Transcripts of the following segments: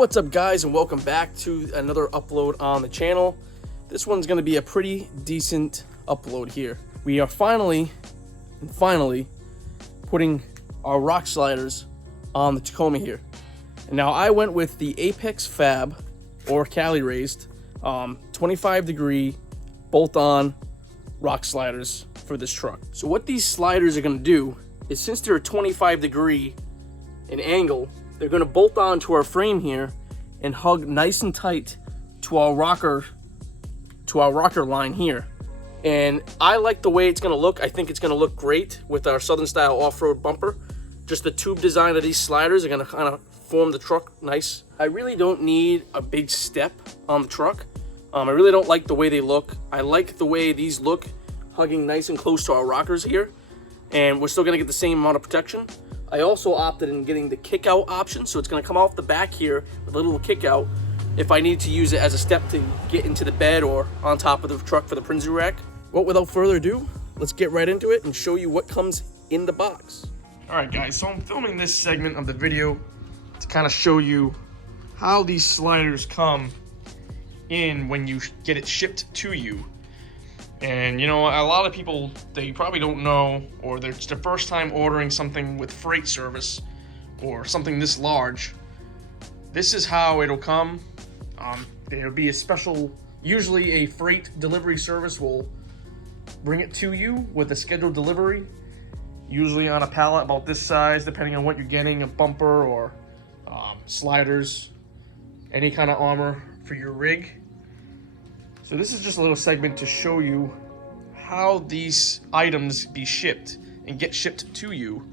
What's up, guys, and welcome back to another upload on the channel. This one's going to be a pretty decent upload here. We are finally putting our rock sliders on the Tacoma here. And now I went with the Apex Fab or caliraised 25-degree bolt-on rock sliders for this truck. So what these sliders are going to do is, since they're 25-degree in angle, they're going to bolt on to our frame here and hug nice and tight to our rocker line here. And I like the way it's going to look. I think it's going to look great with our Southern style off-road bumper. Just the tube design of these sliders are going to kind of form the truck nice. I really don't need a big step on the truck. I really don't like the way they look. I like the way these look, hugging nice and close to our rockers here. And we're still going to get the same amount of protection. I also opted in getting the kick out option, so it's going to come off the back here with a little kick out if I need to use it as a step to get into the bed or on top of the truck for the Prinzy rack. Well, without further ado, let's get right into it and show you what comes in the box. Alright guys, so I'm filming this segment of the video to kind of show you how these sliders come in when you get it shipped to you. And you know, a lot of people, they probably don't know, or it's their first time ordering something with freight service or something this large. This is how it'll come. There'll be a special, usually a freight delivery service will bring it to you with a scheduled delivery, usually on a pallet about this size, depending on what you're getting, a bumper or sliders, any kind of armor for your rig. So this is just a little segment to show you how these items be shipped and get shipped to you.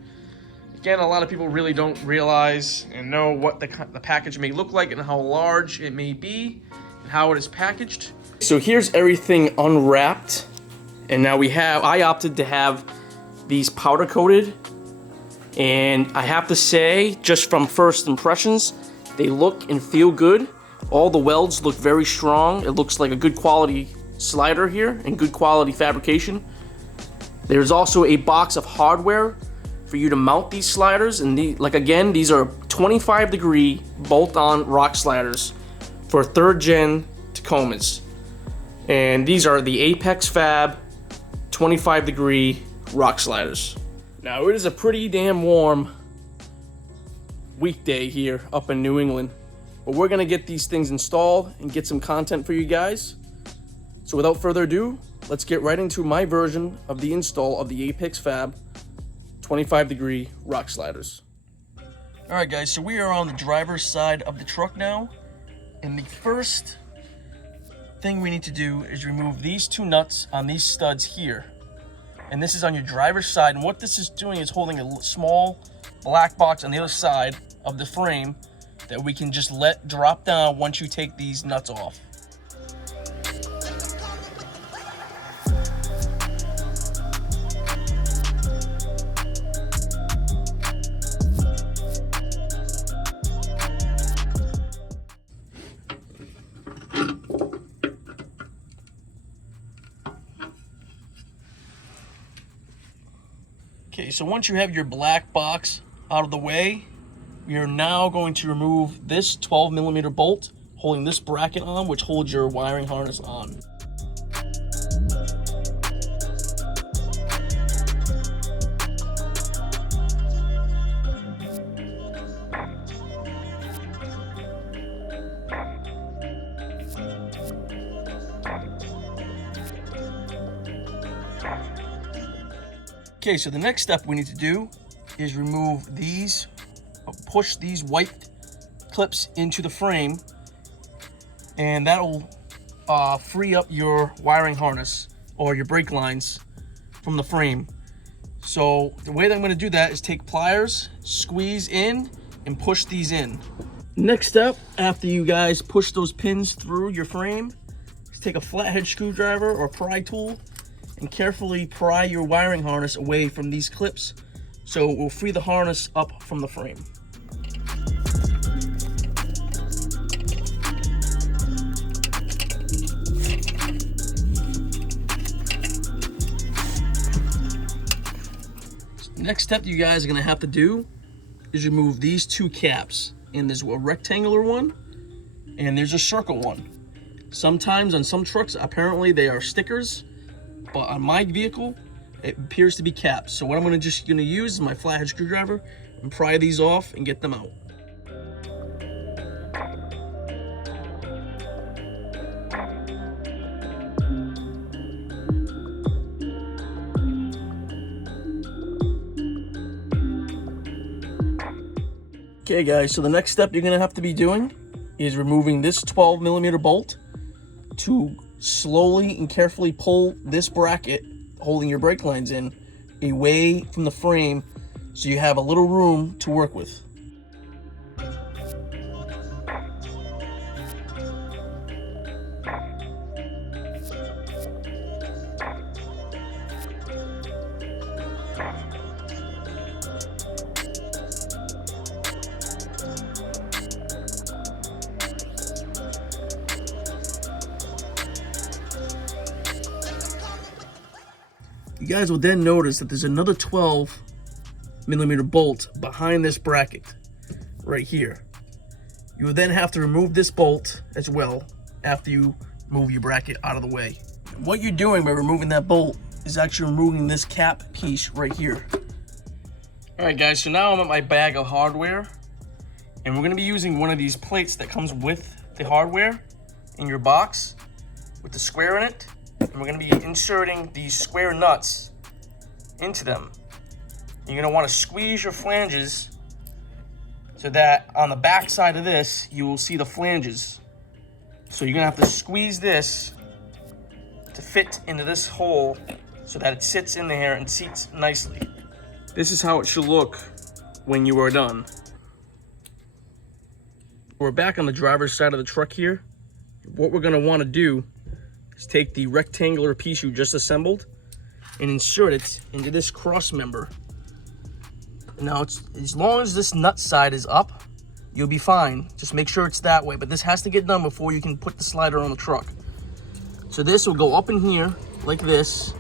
Again, a lot of people really don't realize and know what the package may look like and how large it may be and how it is packaged. So here's everything unwrapped, and now I opted to have these powder coated, and I have to say, just from first impressions, they look and feel good. All the welds look very strong. It looks like a good quality slider here and good quality fabrication. There's also a box of hardware for you to mount these sliders, and these are 25-degree bolt-on rock sliders for 3rd gen Tacomas. And these are the Apex Fab 25-degree rock sliders. Now, it is a pretty damn warm weekday here up in New England. But we're going to get these things installed and get some content for you guys. So without further ado, let's get right into my version of the install of the Apex Fab 25-degree rock sliders. Alright guys, so we are on the driver's side of the truck now. And the first thing we need to do is remove these two nuts on these studs here. And this is on your driver's side. And what this is doing is holding a small black box on the other side of the frame that we can just let drop down once you take these nuts off. Okay, so once you have your black box out of the way, we are now going to remove this 12mm bolt holding this bracket on, which holds your wiring harness on. Okay, so the next step we need to do is remove these, push these white clips into the frame, and that'll free up your wiring harness or your brake lines from the frame. So the way that I'm going to do that is take pliers, squeeze in, and push these in. Next step, after you guys push those pins through your frame, is take a flathead screwdriver or pry tool and carefully pry your wiring harness away from these clips, so it will free the harness up from the frame. Next step you guys are going to have to do is remove these two caps. and there's a rectangular one, and there's a circle one. Sometimes on some trucks, apparently they are stickers, but on my vehicle, it appears to be caps. So what I'm gonna use is my flathead screwdriver and pry these off and get them out. Okay guys, so the next step you're gonna have to be doing is removing this 12mm bolt to slowly and carefully pull this bracket holding your brake lines in away from the frame so you have a little room to work with. You guys will then notice that there's another 12mm bolt behind this bracket right here. You will then have to remove this bolt as well after you move your bracket out of the way. What you're doing by removing that bolt is actually removing this cap piece right here. All right guys, so now I'm at my bag of hardware, and we're gonna be using one of these plates that comes with the hardware in your box with the square in it. And we're going to be inserting these square nuts into them. You're going to want to squeeze your flanges so that on the back side of this, you will see the flanges. So you're going to have to squeeze this to fit into this hole so that it sits in there and seats nicely. This is how it should look when you are done. We're back on the driver's side of the truck here. What we're going to want to do is take the rectangular piece you just assembled and insert it into this cross member. Now, as long as this nut side is up, you'll be fine. Just make sure it's that way, but this has to get done before you can put the slider on the truck. So this will go up in here like this,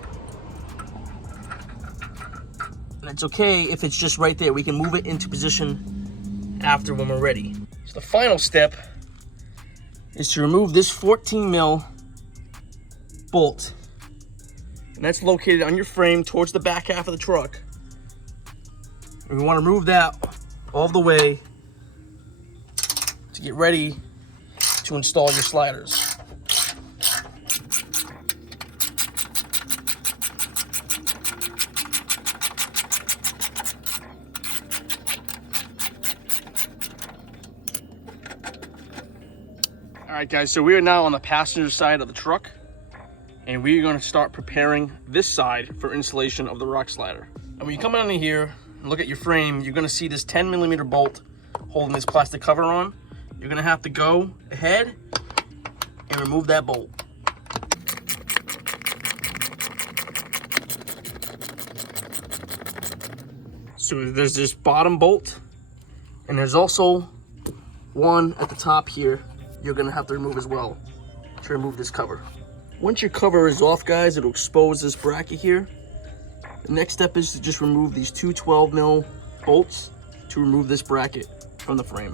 and it's okay if it's just right there. We can move it into position after when we're ready. So the final step is to remove this 14mm bolt, and that's located on your frame towards the back half of the truck. And we want to remove that all the way to get ready to install your sliders. All right guys, so we are now on the passenger side of the truck, and we're going to start preparing this side for installation of the rock slider. And when you come in here and look at your frame, you're going to see this 10mm bolt holding this plastic cover on. You're going to have to go ahead and remove that bolt. So there's this bottom bolt, and there's also one at the top here you're going to have to remove as well to remove this cover. Once your cover is off, guys, it'll expose this bracket here. The next step is to just remove these two 12mm bolts to remove this bracket from the frame.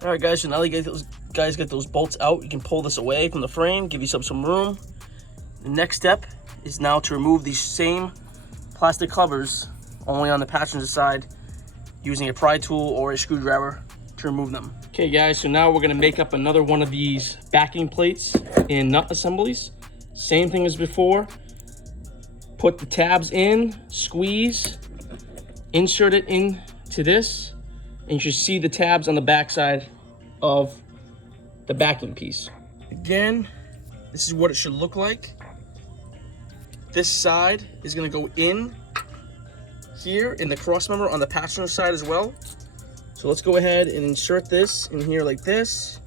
All right, guys, so now you guys get those bolts out, you can pull this away from the frame, give yourself some room. The next step is now to remove these same plastic covers only on the passenger side using a pry tool or a screwdriver to remove them. Okay guys, so now we're gonna make up another one of these backing plates and nut assemblies. Same thing as before. Put the tabs in, squeeze, insert it into this, and you should see the tabs on the back side of the backing piece. Again, this is what it should look like. This side is going to go in here in the cross member on the passenger side as well. So let's go ahead and insert this in here like this.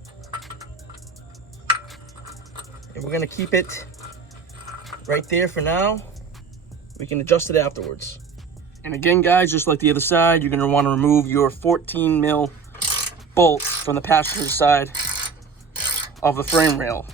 And we're going to keep it right there for now. We can adjust it afterwards. And again, guys, just like the other side, you're going to want to remove your 14 mil bolt from the passenger side of the frame rail.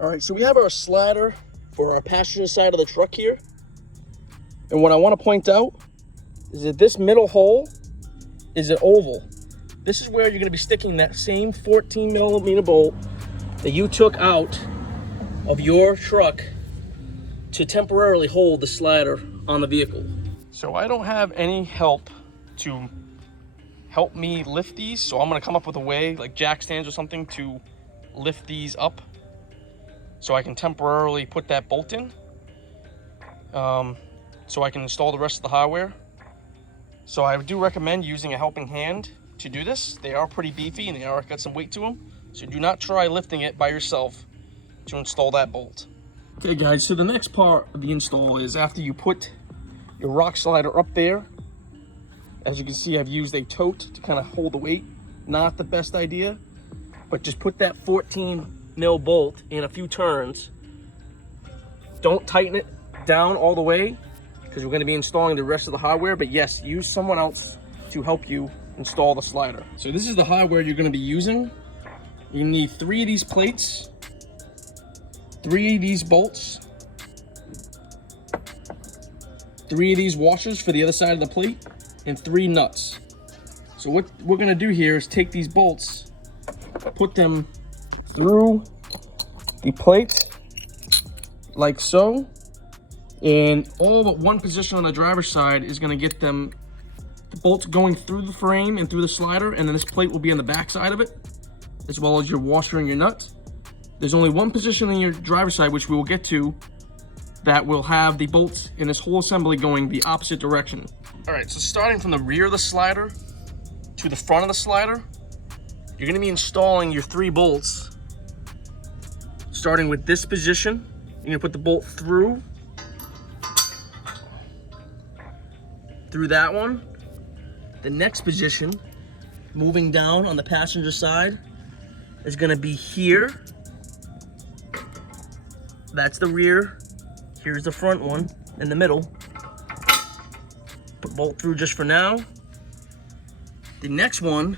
All right, so we have our slider for our passenger side of the truck here. And what I want to point out is that this middle hole is an oval. This is where you're going to be sticking that same 14 millimeter bolt that you took out of your truck to temporarily hold the slider on the vehicle. So I don't have any help to help me lift these, so I'm going to come up with a way, like jack stands or something, to lift these up so I can temporarily put that bolt in, so I can install the rest of the hardware. So I do recommend using a helping hand to do this. They are pretty beefy and they are got some weight to them, so do not try lifting it by yourself to install that bolt. Okay guys, so the next part of the install is after you put your rock slider up there. As you can see, I've used a tote to kind of hold the weight. Not the best idea, but just put that 14 mil bolt in a few turns. Don't tighten it down all the way because we're going to be installing the rest of the hardware, but yes, use someone else to help you install the slider. So this is the hardware you're going to be using. You need 3 of these plates, 3 of these bolts, 3 of these washers for the other side of the plate, and 3 nuts. So what we're going to do here is take these bolts, put them through the plate like so, and all but one position on the driver's side is going to get them, the bolts going through the frame and through the slider, and then this plate will be on the back side of it, as well as your washer and your nut. There's only one position on your driver's side, which we will get to, that will have the bolts in this whole assembly going the opposite direction. All right, so starting from the rear of the slider to the front of the slider, you're going to be installing your 3 bolts. Starting with this position, you're going to put the bolt through that one. The next position, moving down on the passenger side, is going to be here. That's the rear. Here's the front one in the middle. Put bolt through just for now. The next one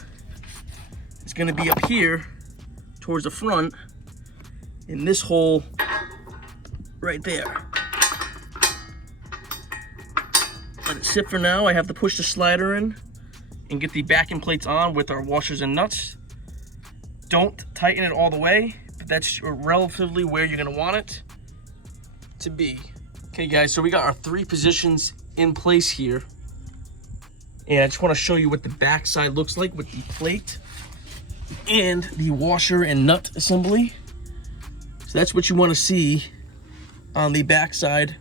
is going to be up here towards the front in this hole right there. Let it sit for now. I have to push the slider in and get the backing plates on with our washers and nuts. Don't tighten it all the way, but that's relatively where you're going to want it to be. Okay guys, so we got our 3 positions in place here, and I just want to show you what the back side looks like with the plate and the washer and nut assembly. So that's what you want to see on the back side,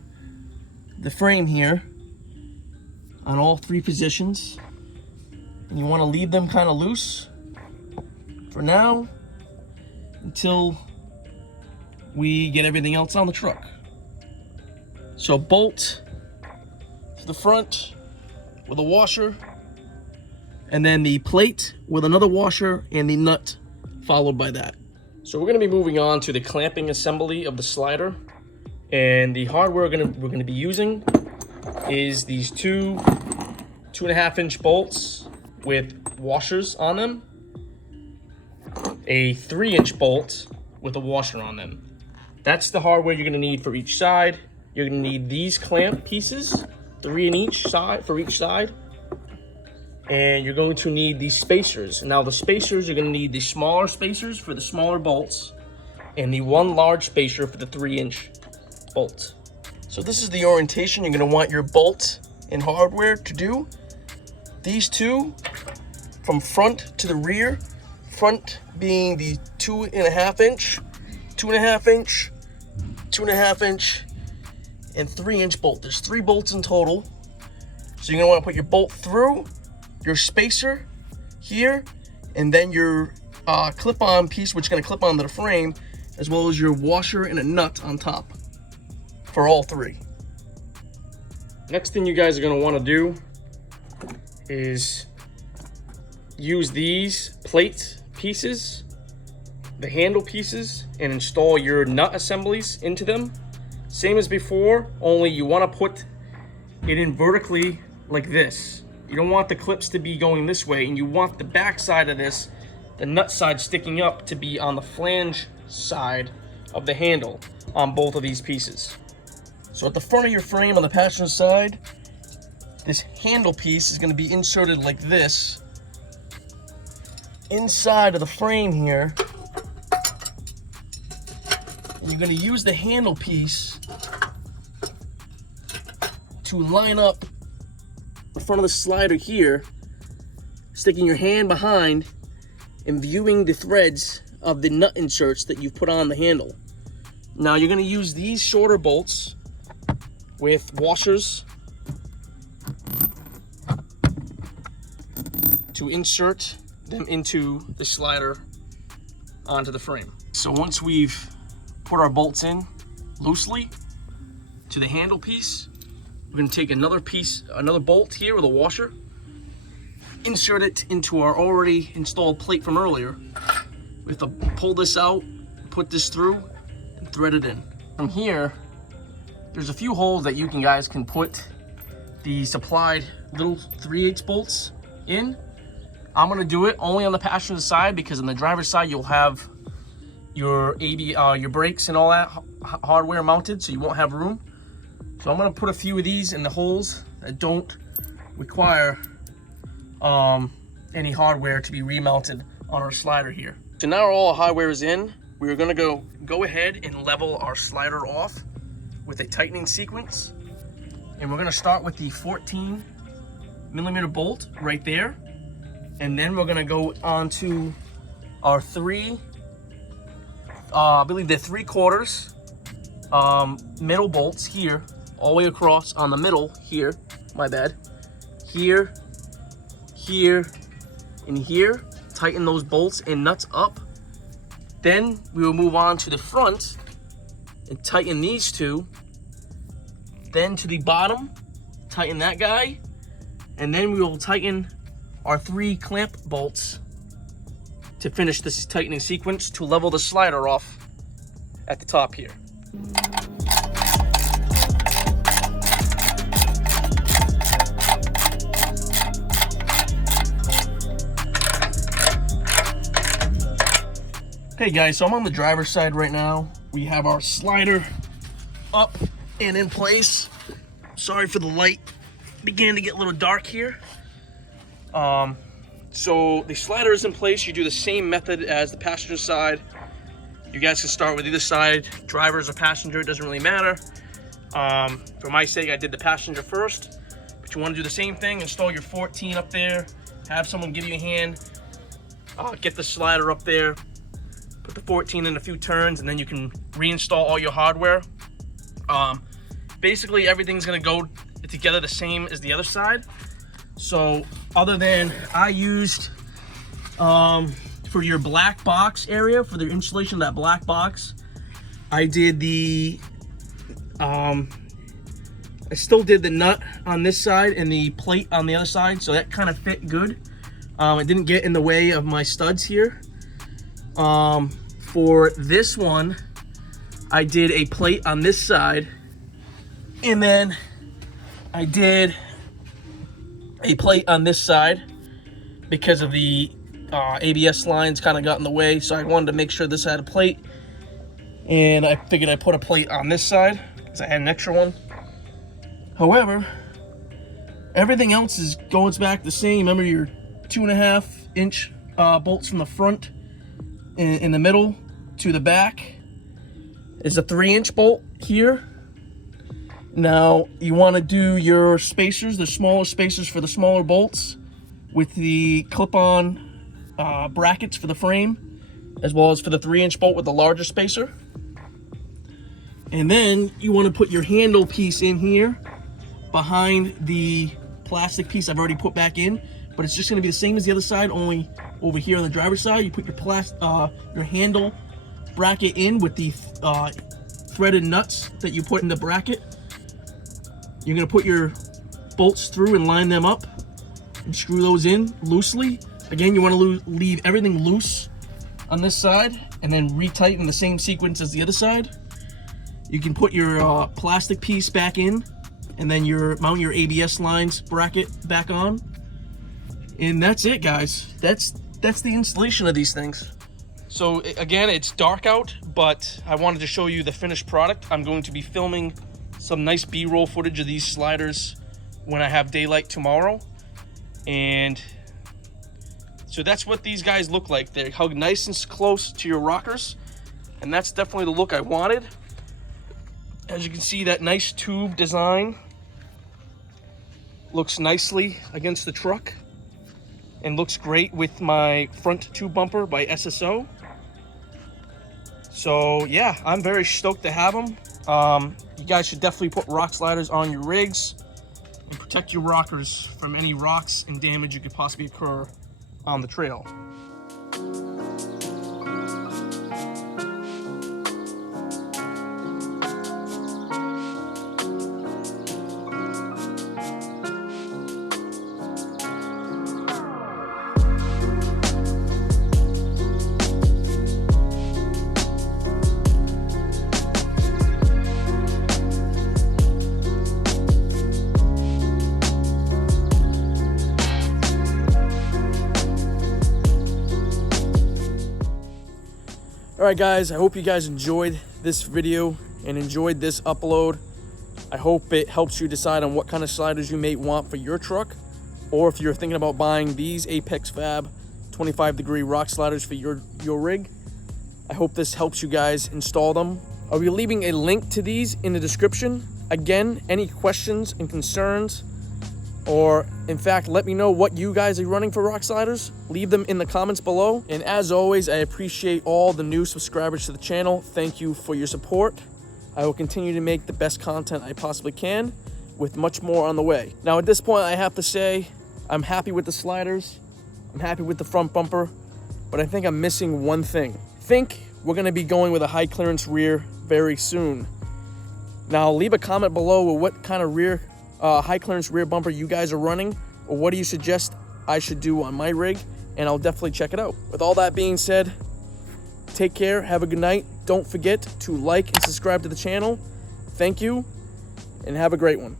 the frame here, on all 3 positions. And you want to leave them kind of loose for now until we get everything else on the truck. So bolt to the front with a washer, and then the plate with another washer and the nut followed by that. So we're going to be moving on to the clamping assembly of the slider, and the hardware we're going to be using is these 2.5 inch bolts with washers on them, a 3 inch bolt with a washer on them. That's the hardware you're going to need for each side. You're going to need these clamp pieces, 3 in each side for each side. And you're going to need these spacers. Now the spacers, you're going to need the smaller spacers for the smaller bolts and the 1 large spacer for the 3 inch bolt. So this is the orientation you're going to want your bolt and hardware to do. These 2 from front to the rear, front being the 2.5 inch, 2.5 inch, 2.5 inch, and 3 inch bolt. There's 3 bolts in total. So you're going to want to put your bolt through, your spacer here, and then your clip-on piece, which is going to clip onto the frame, as well as your washer and a nut on top for all 3. Next thing you guys are going to want to do is use these plate pieces, the handle pieces, and install your nut assemblies into them. Same as before, only you want to put it in vertically like this. You don't want the clips to be going this way, and you want the back side of this, the nut side sticking up, to be on the flange side of the handle on both of these pieces. So at the front of your frame on the passenger side, this handle piece is going to be inserted like this inside of the frame here. You're going to use the handle piece to line up the front of the slider here, sticking your hand behind and viewing the threads of the nut inserts that you've put on the handle. Now you're going to use these shorter bolts with washers to insert them into the slider onto the frame. So once we've put our bolts in loosely to the handle piece, we're going to take another bolt here with a washer, insert it into our already installed plate from earlier. We have to pull this out, put this through, and thread it in. From here, there's a few holes that you guys can put the supplied little 3/8 bolts in. I'm gonna do it only on the passenger side, because on the driver's side you'll have your your brakes and all that hardware mounted, so you won't have room. So I'm gonna put a few of these in the holes that don't require any hardware to be remounted on our slider here. So now all our hardware is in, we're gonna go ahead and level our slider off with a tightening sequence. And we're gonna start with the 14mm bolt right there. And then we're gonna go on to our I believe they're 3/4 middle bolts here, all the way across on the middle here, my bad. Here, here, and here. Tighten those bolts and nuts up. Then we will move on to the front and tighten these two. Then to the bottom, tighten that guy. And then we will tighten our 3 clamp bolts to finish this tightening sequence to level the slider off at the top here. Okay guys, so I'm on the driver's side right now. We have our slider up and in place. Sorry for the light, beginning to get a little dark here. So the slider is in place. You do the same method as the passenger side. You guys can start with either side, drivers or passenger, it doesn't really matter. For my sake, I did the passenger first, but you want to do the same thing. Install your 14 up there, have someone give you a hand, get the slider up there, put the 14 in a few turns, and then you can reinstall all your hardware. Basically everything's gonna go together the same as the other side. So other than I used for your black box area, for the installation of that black box, I did the I still did the nut on this side and the plate on the other side, so that kind of fit good. It didn't get in the way of my studs here. For this one, I did a plate on this side, and then I did a plate on this side because of the ABS lines kind of got in the way, so I wanted to make sure this had a plate, and I figured I'd put a plate on this side because I had an extra one. However, everything else goes back the same. Remember your 2.5-inch bolts from the front in the middle to the back is a 3-inch bolt here. Now you want to do your spacers, the smaller spacers for the smaller bolts, with the clip-on brackets for the frame, as well as for the 3-inch bolt with the larger spacer. And then you want to put your handle piece in here behind the plastic piece I've already put back in, but it's just going to be the same as the other side, only over here on the driver's side you put your handle bracket in with the threaded nuts that you put in the bracket. You're going to put your bolts through and line them up and screw those in loosely. Again, you want to leave everything loose on this side and then retighten the same sequence as the other side. You can put your plastic piece back in and then mount your ABS lines bracket back on. And that's it, guys. That's the installation of these things. So again, it's dark out, but I wanted to show you the finished product. I'm going to be filming some nice B-roll footage of these sliders when I have daylight tomorrow. And so that's what these guys look like. They're hugged nice and close to your rockers, and that's definitely the look I wanted. As you can see, that nice tube design looks nicely against the truck and looks great with my front tube bumper by SSO. So yeah, I'm very stoked to have them. You guys should definitely put rock sliders on your rigs and protect your rockers from any rocks and damage you could possibly occur on the trail. Alright guys, I hope you guys enjoyed this video and enjoyed this upload. I hope it helps you decide on what kind of sliders you may want for your truck, or if you're thinking about buying these Apex Fab 25-degree rock sliders for your rig. I hope this helps you guys install them. I'll be leaving a link to these in the description. Again, any questions and concerns, or in fact, let me know what you guys are running for rock sliders. Leave them in the comments below. And as always, I appreciate all the new subscribers to the channel. Thank you for your support. I will continue to make the best content I possibly can, with much more on the way. Now at this point, I have to say, I'm happy with the sliders. I'm happy with the front bumper, but I think I'm missing one thing. I think we're gonna be going with a high clearance rear very soon. Now leave a comment below with what kind of high clearance rear bumper you guys are running, or what do you suggest I should do on my rig, and I'll definitely check it out. With all that being said, take care, have a good night. Don't forget to like and subscribe to the channel. Thank you, and have a great one.